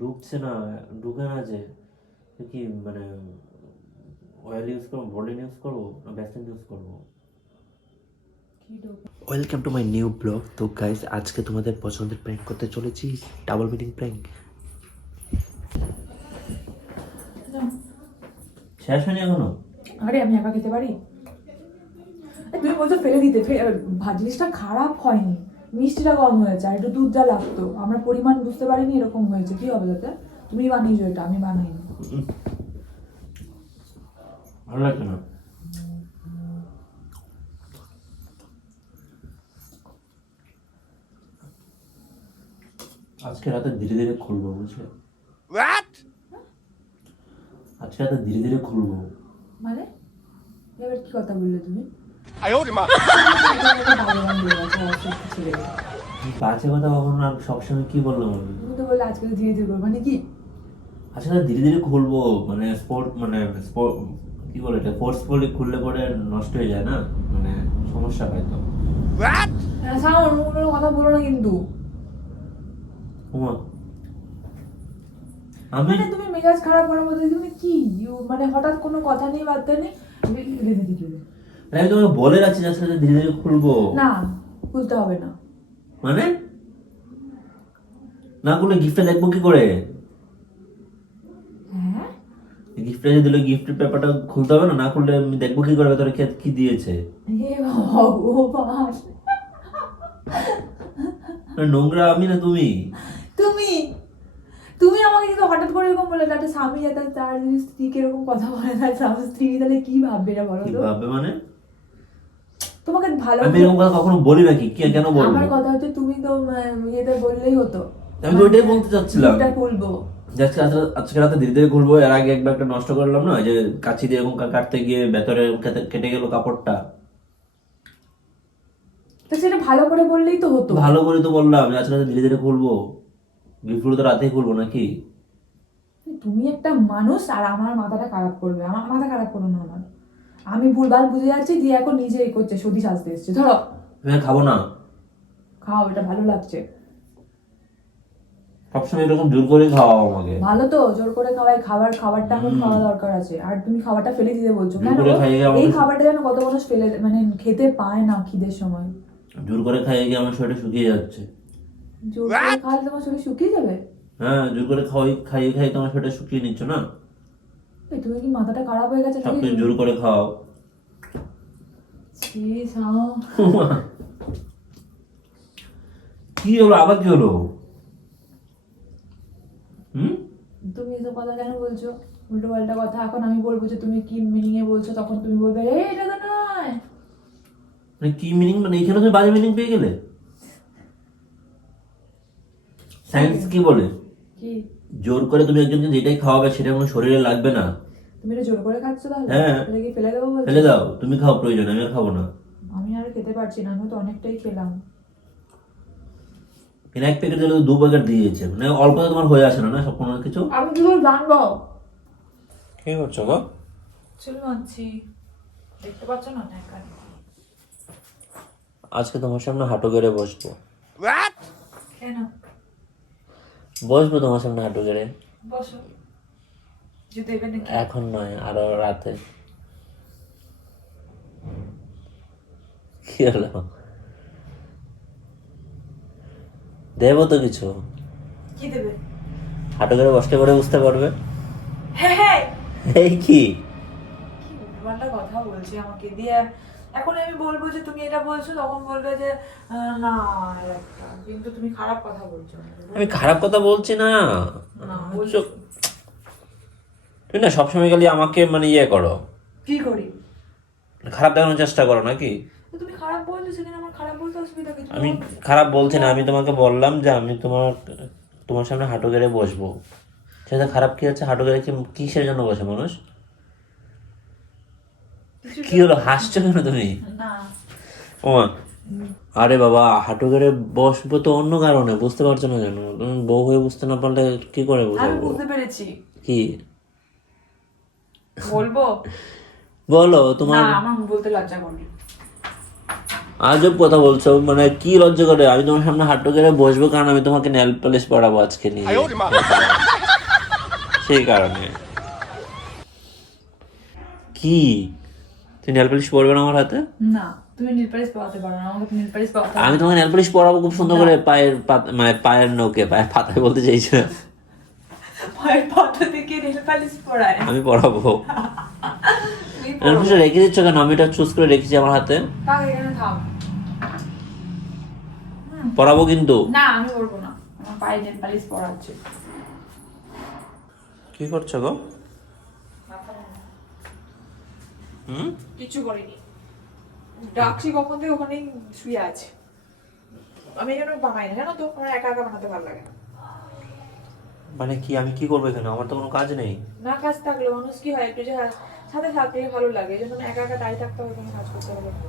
ঢুকছে না, ঢুকে না যে। কি মানে অয়েল ইউজ করবো, বডি ইউজ করবো না ভ্যাসলিন ইউজ করবো? Welcome to my new blog. তো গাইস, আজকে তোমাদের পছন্দের প্র্যাঙ্ক করতে চলেছি, ডাবল মিটিং প্র্যাঙ্ক। শেষ হয়নি এখনো? আরে আমি একা খেতে পারি? তুমি বলছো ফেলে দিতে, জিনিসটা খারাপ হয়নি, মিষ্টিটা কম হয়েছে আর একটু দুধ যা লাগতো আমরা পরিমাণ বুঝতে পারিনি, এরকম হয়েছে। কি হবে তাতে? তুমি বানিয়েছো এটা, আমি বানাইনি। ভালো লাগছে না। আজকে রাতে ধীরে ধীরে খুলবো, বুঝলে? আজকে রাতে ধীরে ধীরে খুলবো। মানে এবার কি কথা বললে তুমি? বাজে কথা কখনো, আর সবসময় কি বললাম আমি? তুমি তো বললে আজকে ধীরে ধীরে করবো, মানে কি? আজকে রাতে ধীরে ধীরে খুলবো, মানে কি বলে এটা, ফোর্সফুলি খুললে পরে নষ্ট হয়ে যায় না, মানে সমস্যা হয় তো। কোনো কথা বলো না কিন্তু। ওমা, আমি মানে তুমি মেজাজ খারাপ করার মধ্যে তুমি কি মানে হঠাৎ কোনো কথা নেই, বার্তা নেই, আমি তোমাকে বলে রাখছি আজকে রাতে ধীরে ধীরে খুলবো। না, খুলতে হবে না। মানে না খুললে গিফটটা দেখবো কি করে? হ্যাঁ, গিফটটা যে দিলে গিফটের পেপারটা খুলতে হবে না? না খুললে আমি দেখবো কি করে ভেতরে কি দিয়েছে? হে ভগবান, নোংরা আমি না তুমি? তুমি তুমি আমাকে কিন্তু হঠাৎ করে এরকম বলে, একটা স্বামী যাতে তার যদি স্ত্রীকে এরকম কথা বলে, তার স্ত্রী তাহলে কি ভাববে এটা বলো কি তো? ভাববে মানে? তোমাকে ভালো, আমি এরকম কথা কখনো বলি নাকি? কেন বলবো? আমার কথা হচ্ছে তুমি তো ইয়েতে বললেই হতো। আমি তো ওইটাই বলতে চাচ্ছিলাম, এটা খুলবো যে আজকে রাতে ধীরে ধীরে খুলবো। এর আগে একবার একটা নষ্ট করলাম না, যে কাঁচি দিয়ে এরকম কাটতে গিয়ে ভেতরে কেটে গেল কাপড়টা। তো সেটা ভালো করে বললেই তো হতো। ভালো করে তো বললাম যে আজকে রাতে ধীরে ধীরে খুলবো, গিফটগুলো তো রাতেই খুলবো নাকি? তুমি একটা মানুষ আর আমার মাথাটা খারাপ করবে, আমার মাথা খারাপ করো না আমার। আমি ভুলভাল বুঝে যাচ্ছি, দিয়ে এখন নিজে এই করছে, সতী সাজতে এসছে। ধরো, আমি আর খাবো না। খাও, এটা ভালো লাগছে। সবসময় এরকম জোর করে খাওয়াও আমাকে। ভালো তো, জোর করে খাওয়াই, খাবারটা এখন খাওয়া দরকার আছে। আর তুমি খাবারটা ফেলে দিতে বলছো জোর কেন? করে খাইয়ে আমাকে, এই খাবারটা যেন কত মানুষ ফেলে, মানে খেতে পায় না খিদের সময়। জোর করে খাইয়ে গিয়ে আমার শরীরটা শুকিয়ে যাচ্ছে। জোর করে খাওয়ালে তোমার শরীর শুকিয়ে যাবে? হ্যাঁ, জোর করে খাইয়ে খাইয়ে তোমার শরীরটা শুকিয়ে নিচ্ছ না? এই তুমি কি মাথাটা খারাপ হয়ে গেছে নাকি? সবকিছু জোর করে খাও। ছি, ছাও। কি হলো আবার? কি হলো? হুম? তুমি এসব কথা কেন বলছো? উল্টো পাল্টা কথা। এখন আমি বলবো যে তুমি কি মিনিং এ বলছো, তখন তুমি বলবে এটা তো নয়। মানে কি মিনিং? মানে এখানে তুমি বাজে মিনিং পেয়ে গেলে? সায়েন্স কি বলে? কি? জোর করে তুমি একজনকে যেটাই খাওয়াবে সেটা কোনো শরীরে লাগবে না। তুমি এটা জোর করে খাচ্ছ তাহলে? হ্যাঁ। তাহলে কি ফেলে দেবো বলছো? ফেলে দাও, তুমি খাও প্রয়োজন, আমি আর খাবো না। আমি আর খেতে পারছি না, আমি তো অনেকটাই খেলাম। এখানে এক প্যাকেট দিলে 2 প্যাকেট দিয়েছে, মানে অল্পতে তোমার হয়ে আসে না না সব কোনো কিছু। আমি কি করে জানবো? কি করছো গো? চুল বাঁধছি, দেখতে পাচ্ছ না? এখানে আজকে তোমার সামনে হাঁটু গেড়ে বসবো। কেন? বসবো তোমার সামনে হাঁটু গেড়ে। বসো। যে দেবে নাকি? এখন নয়, আরো রাতে। কি হলো? দেবো তো কিছু। কি দেবে? হাঁটু গেড়ে বসতে পারে, বুঝতে পারবে। হ্যাঁ হ্যাঁ, এই কি? কি উল্টোপাল্টা কথা বলছে আমাকে দিয়ে। এখন আমি বলবো যে তুমি এটা বলছো, তখন বলবে যে না একটা, কিন্তু তুমি খারাপ কথা বলছো। আমি খারাপ কথা বলছি না। না, বলছো। তুমি না সবসময় খালি আমাকে মানে ইয়ে করো, কি করি? খারাপ দেখানোর চেষ্টা করো নাকি? তো তুমি খারাপ বলছো, সেখানে আমার খারাপ বলতে অসুবিধা কিছু? আমি খারাপ বলছি না, আমি তোমাকে বললাম যে আমি তোমার সামনে হাঁটু গেড়ে বসবো। সেটা খারাপ কি হচ্ছে? হাঁটু গেড়ে কিসের জন্য বসে মানুষ? কি হলো, হাসছো কেন তুমি? না। ও আরে বাবা, হাঁটু গেড়ে বসবো তো অন্য কারণে, বুঝতে পারছো না কেন? তুমি বউ হয়ে বুঝতে না পারলে কি করে আমি বুঝাবো? বুঝতে পেরেছি। কি বলবো? বলো তোমার। না, আমার বলতে লজ্জা করে। আজব কথা বলছো, মানে কি লজ্জা করে? আমি তোমার সামনে হাঁটু করে বসবো কারণ আমি তোমাকে নেল পলিশ পরাবো আজকে নিয়ে, সেই কারণে। কি তুই নেল পলিশ পরবে না আমার হাতে? না, তুমি নীল পালিশ পরাতে পারো না, আমাকে নীল পালিশ পরাতে আমি তোমাকে নেল পলিশ পরাবো খুব সুন্দর করে, পায়ের মানে পায়ের নখে, পায়ের পাতায় বলতে চাইছি না। পায়ের পাতা থেকে নীল পালিশ পরায়? আমি পরাবো। নেল পলিশ রেখে দিচ্ছ কেন? আমি এটা চুজ করে রেখেছি আমার হাতে। থাক, এখানে থাক। পরাবো কিন্তু। না, আমি পরবো না, আমার পায়ে নীল পালিশ পরাচ্ছে। কি করছো গো? কিছু করিনি, ডাকছি কখন থেকে, ওখানেই শুয়ে আছে। আমি এখানে বানাই না, জানো তো, আমার একা একা বানাতে ভালো লাগে না। মানে কি আমি কি করবো এখানে? আমার তো কোনো কাজ নেই। না কাজ থাকলে মানুষ কি হয়, একটু যে সাথে থাকলে ভালো লাগে, এই জন্য আমি একা একা দাঁড়িয়ে থাকতে হবে, কোনো কাজ করতে হবে না।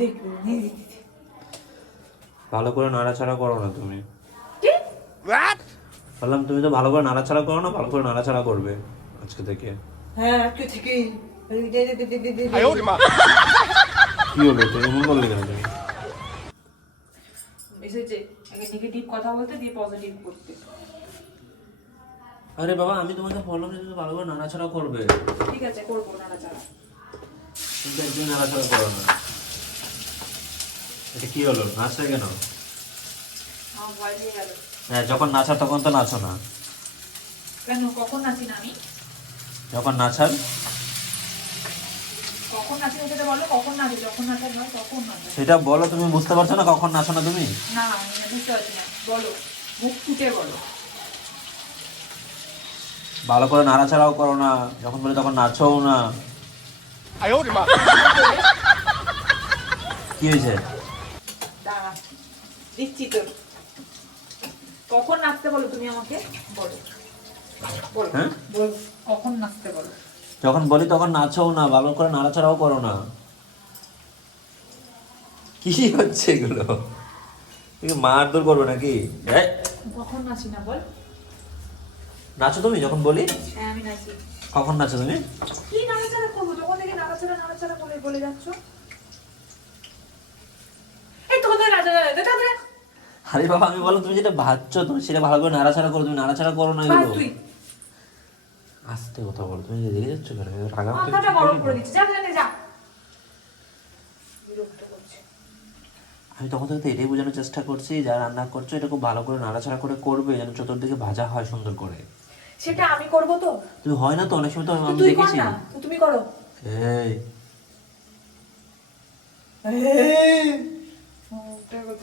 দেখবে ভালো করে নাড়াচাড়া করো না তুমি। কি? বললাম তুমি তো ভালো করে নাড়াচাড়া করো না, ভালো করে নাড়াচাড়া করবে আজকে থেকে। হ্যাঁ, আজকে থেকেই। কি হলো তুমি এমন বললে কেন তুমি? এসেছে আগে নেগেটিভ কথা বলতে, দিয়ে পজিটিভ করতে। আরে বাবা, আমি তোমাকে বললাম যে তুমি ভালো করে নাড়াচাড়া করবে। ঠিক আছে, করবো নাড়াচাড়া। কিন্তু একদিন নাড়াচাড়া করো না। এটা কি হলো? নাচলে কেন? আমার ভয় পেয়ে গেল। হ্যাঁ, যখন নাচার তখন তো নাচো না। কেন, কখন নাচি না আমি? যখন নাচার কখন নাচি না সেটা বলো, কখন নাচি, যখন নাচার নয় তখন নাচে। সেটা বলো, তুমি বুঝতে পারছো না কখন নাচো না তুমি? না, আমি বুঝতে পারছি না, বলো, মুখ ফুটে বলো। ভালো করে নাড়াচাড়াও করো না, যখন বলি তখন নাচোও না। কি হয়েছে? দাঁড়া, দিচ্ছি তো। কখন নাচতে বলো তুমি আমাকে, বলো বলো। হ্যাঁ? বলো, কখন নাচতে বলো। যখন বলি তখন নাচোও না, ভালো করে নাড়াচাড়াও করো না। কি হচ্ছে এগুলো? মারধর করবে নাকি? এই, কখন নাচি না বল। নাচো তুমি যখন বলি? হ্যাঁ, আমি নাচি। কখন নাচো তুমি? কি নাড়াচাড়া করবো, যখন থেকে নাড়াচাড়া নাড়াচাড়া বলে বলে যাচ্ছ। এই তো কোথায় নাড়াচাড়া, দেখা দে। আরে বাবা, আমি বললাম তুমি যেটা ভাবছো তুমি সেটা ভালো করে নাড়াচাড়া করো, তুমি নাড়াচাড়া করো না এগুলো। তুই আস্তে কথা বলো, তুমি রেগে যাচ্ছ কেন? রাগাম তো মাথাটা গরম করে দিচ্ছি, যা জানে যা। বিরক্ত করছে। আমি তখন থেকে তো এটাই বোঝানোর চেষ্টা করছি, যা রান্না করছো এটা খুব ভালো করে নাড়াচাড়া করে করবে, যেন চতুর্দিকে ভাজা হয় সুন্দর করে। সেটা আমি করবো তো। তুমি হয় না তো, অনেক সময় তো আমি তুই কর দেখেছি। না, তুমি করো। এই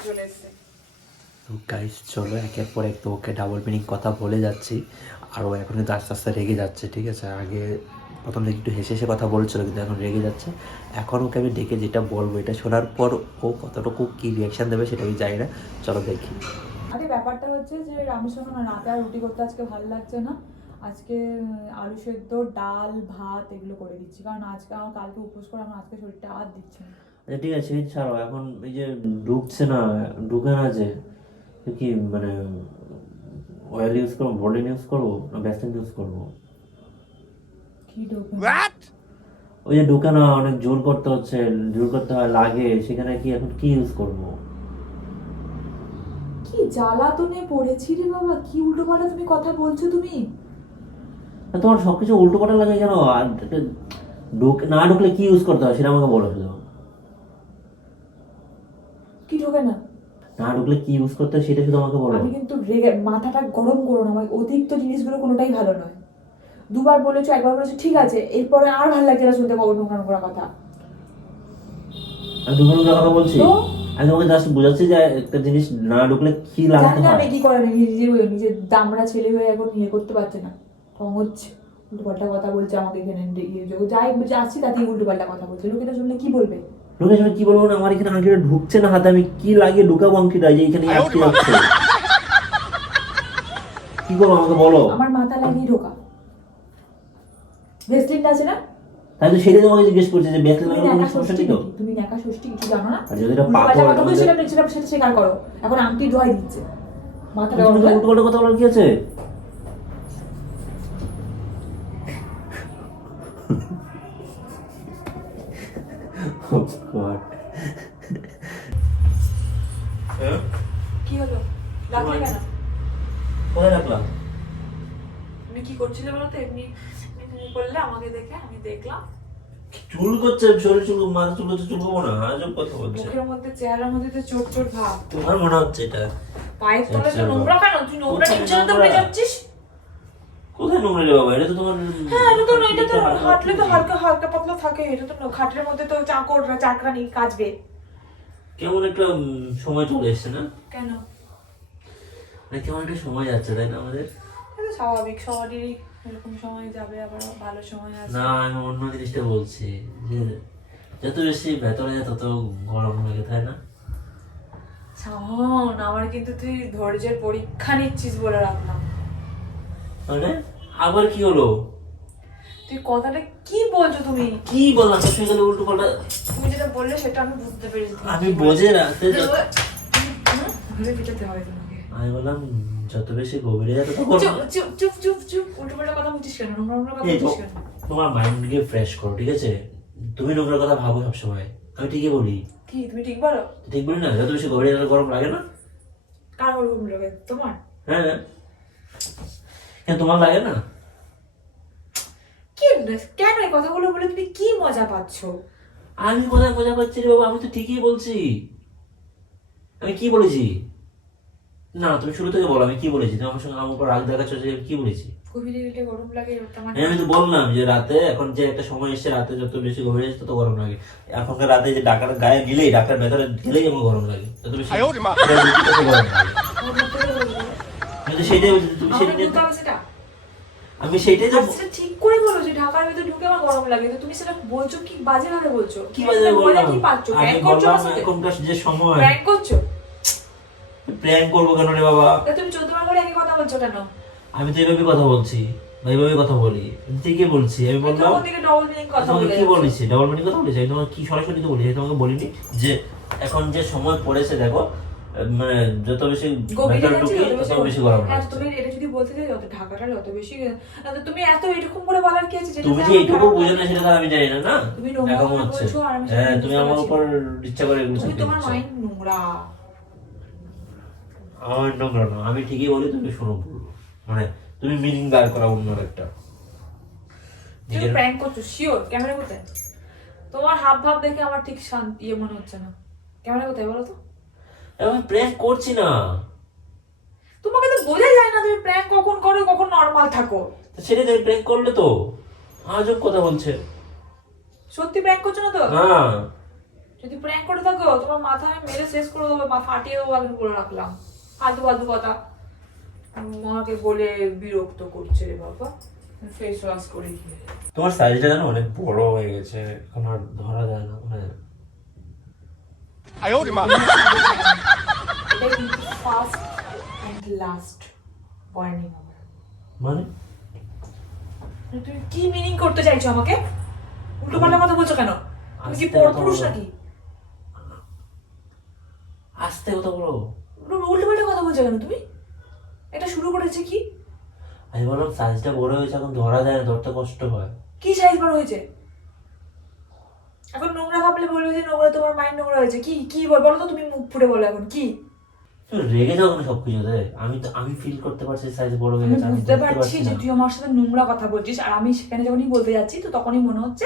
চলে এসছে। তো গাইস, চলো একের পর এক তো ওকে ডাবল মিনিং কথা বলে যাচ্ছি, আর ও এখন কিন্তু আস্তে আস্তে রেগে যাচ্ছে, ঠিক আছে? আগে প্রথম দিকে একটু হেসে হেসে কথা বলছিল, কিন্তু এখন রেগে যাচ্ছে। এখন ওকে আমি ডেকে যেটা বলবো, এটা শোনার পর ও কতটুকু কী রিয়াকশান দেবে সেটা আমি জানি না। চলো দেখি। আরে ব্যাপারটা হচ্ছে যে আমি শোনো না, রাতে আর রুটি করতে আজকে ভালো লাগছে না। আজকে আলু সেদ্ধ, ডাল, ভাত এগুলো করে দিচ্ছি, কারণ আজকে আমার কালকে উপোস করে আমার আজকে শরীরটা আর দিচ্ছে না। আচ্ছা ঠিক আছে, সেই ছাড়ো। এখন এই যে ঢুকছে না, ঢুকে না যে, তো কি মানে অয়েল ইউজ করবো, বডি ইউজ করবো না ভ্যাসলিন ইউজ করবো? কি ঢোকে? ওই যে ঢুকে না, অনেক জোর করতে হচ্ছে, জোর করতে হয়, লাগে, সেখানে কি এখন কি ইউজ করবো? কি জ্বালাতনে পড়েছি রে বাবা, কি উল্টো পাল্টা তুমি কথা বলছো তুমি। তোমার সবকিছু উল্টো পাল্টা লাগে কেন? আর ঢুকে না, ঢুকলে কি ইউজ করতে হয় সেটা আমাকে বলো শুধু। কি ঢোকে না? না ঢুকলে কি ইউজ করতে হয় সেটা শুধু আমাকে বলো। আমি কিন্তু রেগে, মাথাটা গরম করো না, আমার অতিরিক্ত জিনিসগুলো কোনোটাই ভালো নয়। দুবার বলেছো, একবার বলেছো, ঠিক আছে, এরপরে আর ভালো লাগছে না শুনতে পাবো নোংরা নোংরা কথা। আমি দুপুর কথা বলছি, তো আমি তোমাকে জাস্ট বোঝাচ্ছি যে একটা জিনিস না ঢুকলে কি লাগতে জানি না হয়। আমি কি করে, নিজের দামড়া ছেলে হয়ে এখন ইয়ে করতে পারছে না, ঢং হচ্ছে, উল্টো পাল্টা কথা বলছে আমাকে এখানে, যাই বুঝে আসছি তাতেই উল্টো পাল্টা কথা বলছে, লোকেরা শুনলে কি বলবে? লোকের সামনে কি বলবো না, আমার এখানে আংটিটা ঢুকছে না হাতে, আমি কি লাগিয়ে ঢুকাবো আংটিটা, যে এখানে আটকে যাচ্ছে। কি করবো আমাকে বলো। আমার মাথা লাগিয়ে ঢোকা, ভেসলিনটা আছে না? তাই তো সেটাই তোমাকে জিজ্ঞেস করছে যে বেসলিন তুমি লাগানোর কোনো ন্যাকা সমস্যা ষষ্ঠী নেই তো? নাকি? তুমি ন্যাকা ষষ্ঠী কিছু জানো না? আর যদি এটা উল্টো পাথর পাল্টা এটা কথা বলছো, আমাদের- সেটা স্বীকার করো। এখন আংটি ধোয়াই দিচ্ছে, মাথাটা তুমি গরম উল্টো পাল্টা কথা বলার কি আছে? হ্যাঁ কি হলো? ডাকলে কেন? কোথায় রাখলাম? তুমি কি করছিলে বলো তো? এমনি এমনি করলে আমাকে দেখে, আমি দেখলাম। চুল করছে, শরীর চুল, মাথা চুল করছে, চুল করবো না, আজব কথা বলছে। মুখের মধ্যে, চেহারার মধ্যে তো চোট চোট ভাব। তোমার মনে হচ্ছে এটা? পায়ের তলে তো আচ্ছা, নোংরা কেন? তুই নোংরা কোথায় নিচে তো নোংরা? উঠে যাচ্ছিস। কোথায় নোংরা রে বাবা? এটা তো তোমার হ্যাঁ, এটা তো হাঁটলে তো হালকা হালকা পাতলা থাকে। এটা তো খাটের মধ্যে তো চাকরানি কাচবে। কেমন একটা সময় চলে এসছে না? কেন? মানে কেমন একটা সময় যাচ্ছে, তাই না আমাদের? এটা স্বাভাবিক, সবারই এরকম সময় যাবে, আবার ভালো সময় আসবে। না, আমি অন্য জিনিসটা বলছি যে যত বেশি ভেতরে যায় তত গরম লাগে, তাই না? সামন, আমার কিন্তু তুই ধৈর্যের পরীক্ষা নিচ্ছিস বলে রাখলাম। মানে আবার কি হলো? তুই কথাটা কি বলছো তুমি? কি বললাম? সে গেলে উল্টো পাল্টা। তুমি যেটা বললে সেটা আমি বুঝতে পেরেছি। আমি বোঝে রাখতে ঘুরে পিটাতে হবে তোমাকে। আমি বললাম যত বেশি গভীরে যাবে তত চুপ চুপ চুপ চুপ চুপ, উল্টো পাল্টা কথা বলছিস কেন? নোংরা কথা বলছিস কেন? তোমার মাইন্ডকে ফ্রেশ করো, ঠিক আছে? তুমি নোংরা কথা ভাবো সবসময়, আমি ঠিকই বলি। কি তুমি ঠিক বলো? ঠিক বলি না? যত বেশি গভীরে গেলে গরম লাগে না? কার ওরকম লাগে? তোমার? হ্যাঁ, কেন তোমার লাগে না? কি কেন এই কথাগুলো বলে তুমি কি মজা পাচ্ছ? আমি কোথায় মজা পাচ্ছি রে বাবা? আমি তো ঠিকই বলছি। আমি কি বলেছি? না, তুমি শুরু থেকে বলো আমি কি বলেছি। তুমি আমার সঙ্গে আমার উপর রাগ দেখাচ্ছ যে কি বলেছি? গভীরে গেলে গরম লাগে তোমার? আমি তো বললাম যে রাতে, এখন যে একটা সময় এসছে, রাতে যত বেশি গভীরে যাচ্ছে তত গরম লাগে। এখনকার রাতে যে ডাকার গায়ে গেলেই, ডাকার ভেতরে গেলেই আমার গরম লাগে, তত বেশি তত গরম লাগে। আমি তো সেটাই বলছি, তুমি সেটাই, আমি সেটাই তো আচ্ছা ঠিক করে বলো যে ঢাকার ভিতরে ঢুকে আমার গরম লাগে, তো তুমি সেটা বলছো কি বাজে ভাবে বলছো? কি বাজে বললাম? কি পাচ্ছো? আমি প্র্যাঙ্ক করছো? বললাম এখনকার যে সময়, প্র্যাঙ্ক করছো? প্র্যাঙ্ক করবো কেন রে বাবা? তা তুমি 14 বার করে একই কথা বলছো কেন? আমি তো এইভাবে কথা বলছি, বা এইভাবে কথা বলি, ঠিকই বলছি। আমি বললাম তখন থেকে ডবল মিনিং কথা তোমাকে বলে কি বলেছি? ডবল মিনিং কথা বলেছি? আমি তোমাকে কি সরাসরি তো বলি, আমি তোমাকে বলিনি যে এখন যে সময় পড়েছে দেখো, মানে যত বেশি গভীরে ভেতরে যাচ্ছি ঢুকি তত বেশি গরম হ্যাঁ, লাগছে। তুমি এটা যদি বলতে চাই যত ঢাকাটা যত বেশি, তো তুমি এত এরকম করে বলার কি আছে? তুমি যে এইটুকু বুঝো না সেটা তো আমি জানি না, না? তুমি নোংরা এরকম কথা হচ্ছে। বলছো আর আমি হ্যাঁ, সেটা তুমি বুঝতে আমার পারছি উপর না। ইচ্ছা করে এগুলো তুমি চাপিয়ে তোমার দিচ্ছ। মাইন্ড নোংরা। আমার নোংরা না, আমি ঠিকই বলি, তুমি শোনো ভুল। মানে তুমি মিনিং বার করা অন্য একটা তুমি প্র্যাঙ্ক করছো শিওর? ক্যামেরা কোথায়? তোমার হাব ভাব দেখে আমার ঠিক শান্তি মনে হচ্ছে না। ক্যামেরা কোথায় বলো তো? আমি প্র্যাঙ্ক করছি না। তোমাকে তো বোঝা যায় না তুমি প্র্যাঙ্ক কখন করো কখন নরমাল থাকো। সেটা তুমি প্র্যাঙ্ক করলে তো আজব কথা বলছে। সত্যি প্র্যাঙ্ক করছো না তো? না, যদি প্র্যাঙ্ক করে থাকো তোমার মাথা আমি মেরে শেষ করে দেবো, বা ফাটিয়ে দেবো, আমি বলে রাখলাম। ফালতু ফালতু কথা আমাকে বলে বিরক্ত করছে রে বাবা। ফেস ওয়াশ করে গিয়ে তোমার সাইজটা জানো অনেক বড় হয়ে গেছে, এখন আর ধরা যায় না। মানে এটাই কিন্তু ফার্স্ট এন্ড লাস্ট ওয়ার্নিং আমার। মানে তুমি কি মিনিং করতে চাইছো আমাকে? উল্টো পাল্টা কথা বলছো কেন? তুমি কি আস্তে কথা পরপুরুষ বলো। নাকি? আস্তে কথা বলো। উল্টো পাল্টা কথা বলছো কেন তুমি? এটা শুরু করেছে কি? আমি বললাম সাইজটা বড় হয়েছে, এখন ধরা যায় না, ধরতে কষ্ট হয়। কি সাইজ বড় হয়েছে? এখন নোংরা ভাবলে বলবে যে নোংরা, তোমার মাইন্ড নোংরা হয়েছে। কি কি বলো তো, তুমি মুখ ফুটে বলো এখন কি? তুমি রেগে যাও কেন সবকিছুতে? আমি ফিল করতে পারছি সাইজ বড় হয়ে আমি গেছে, আমি বুঝতে ধরতে পারছি পারছি যে না। তুই আমার সাথে নোংরা কথা বলছিস, আর আমি সেখানে যখনই বলতে যাচ্ছি তো তখনই মনে হচ্ছে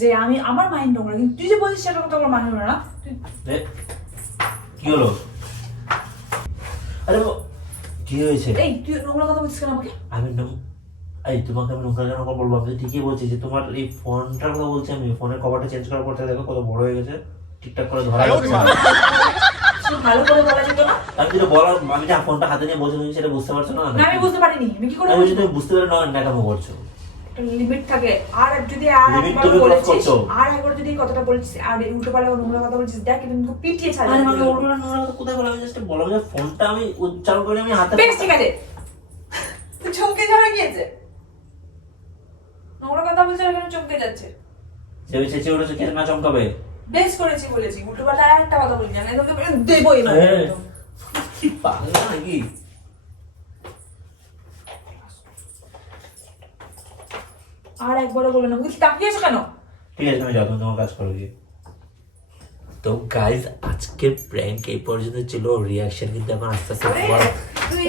যে আমি আমার মাইন্ড নোংরা, কিন্তু তুই যে বলছিস সেটা তো আমার মাইন্ড নোংরা না। এ, কি হলো? আরে কি হয়েছে? এই তুই নোংরা কথা বলছিস কেন আমাকে? এই তোমাকে আমি নোংরা কেন কথা বলবো? আমি তো ঠিকই বলছি যে তোমার এই ফোনটার কথা বলছি। আমি ফোনের কভারটা চেঞ্জ করার পর থেকে দেখো কত বড় হয়ে গেছে, ঠিকঠাক করে ধরা যাচ্ছে না। তুই ভালো করে বলা যেত না? আমি যেটা বলার, আমি যে ফোনটা হাতে নিয়ে বসে সেটা বুঝতে পারছো না? না, আমি বুঝতে পারিনি। আমি কি করে আমি বুঝবো? যদি বুঝতে পারি না, ন্যাকামো করছো। লিমিট থাকে। আর যদি Limit একবার তুমি cross বলেছিস, করছো। আর একবার যদি এই কথাটা বলছিস আর উল্টো পাল্টা নোংরা কথা বলছিস, দেখ কিন্তু পিটিয়ে ছাড়বে। আরে আমি ওটা নোংরা কথা কোথায় বললাম? আমি জাস্ট বললাম যে ফোনটা আমি উচ্চারণ করে আমি হাতে। বেশ ঠিক আছে, তুই চমকে যাওয়া গিয়েছে। নোংরা কথা বলছে আর কেন চমকে যাচ্ছে? যে ওই চেঁচিয়ে উঠেছে, কে না চমকাবে? বেশ করেছি বলেছি, উল্টো পাল্টা আর একটা কথা বলিনি। আমি তোকে দেবো এবার। হ্যাঁ। কি পাগল নাকি? আর একবারও বলে না। বুঝলি তাকিয়েছো কেন? ঠিক আছে, তুমি যাও, তুমি তোমার কাজ করো গিয়ে। তো গাইজ আজকের প্র্যাঙ্ক এই পর্যন্ত ছিল, রিয়াকশন কিন্তু এখন আস্তে আস্তে তুই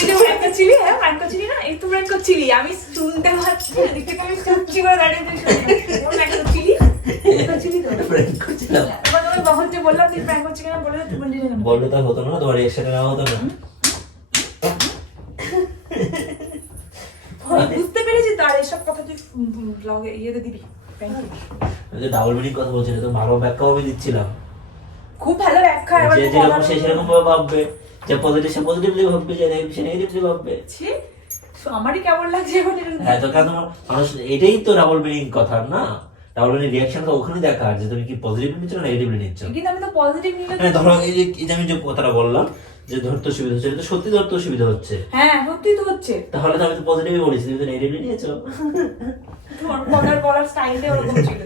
যে প্র্যাঙ্ক করছিলি, হ্যাঁ প্র্যাঙ্ক করছিলি না, এই তো প্র্যাঙ্ক করছিলি, আমি শুনতে পাচ্ছি না, দিক থেকে আমি চুপচি করে দাঁড়িয়ে প্র্যাঙ্ক করছিলি, করছিলি তো প্র্যাঙ্ক করছিলাম। এবার তোমাকে বহুত যে বললাম তুই প্র্যাঙ্ক করছিস কেন, বলে তুই বললি না বললে তো হতো না, তোমার রিয়াকশন নেওয়া হতো না। বুঝতে পেরেছি তো, আর এসব কথা তুই ব্লগে ইয়েতে দিবি, prank এ। আমি তো ডাবল মিনিং কথা বলছি না, তো ভালো ব্যাখ্যাও আমি দিচ্ছিলাম। খুব ভালো ব্যাখ্যা, এবার যে তুই যেরকম বলার সে মতো- সেরকম ভাবে ভাববে, যে পজিটিভ সে পজিটিভলি ভাববে, যে নেগেটিভ সে নেগেটিভলি ভাববে। ছি, আমারই কেমন লাগছে এখন এটা হ্যাঁ, তো কেন তোমার মানুষ, এটাই তো ডাবল মিনিং কথা না? ডাবল মিনিং রিয়াকশন তো ওখানে দেখার যে তুমি কি পজিটিভলি নিচ্ছ না নেগেটিভলি নিচ্ছ। কিন্তু আমি তো পজিটিভ নিলে হ্যাঁ, ধরো এই যে আমি যে কথাটা বললাম যে ধরতে অসুবিধা হচ্ছে, এটা তো সত্যি ধরতে অসুবিধা হচ্ছে, হ্যাঁ সত্যি তো হচ্ছে, তাহলে তো আমি তো পজিটিভই বলেছি, তুমি তো নেগেটিভলি নিয়েছো। তোমার বলার স্টাইলটা ওরকম ছিল।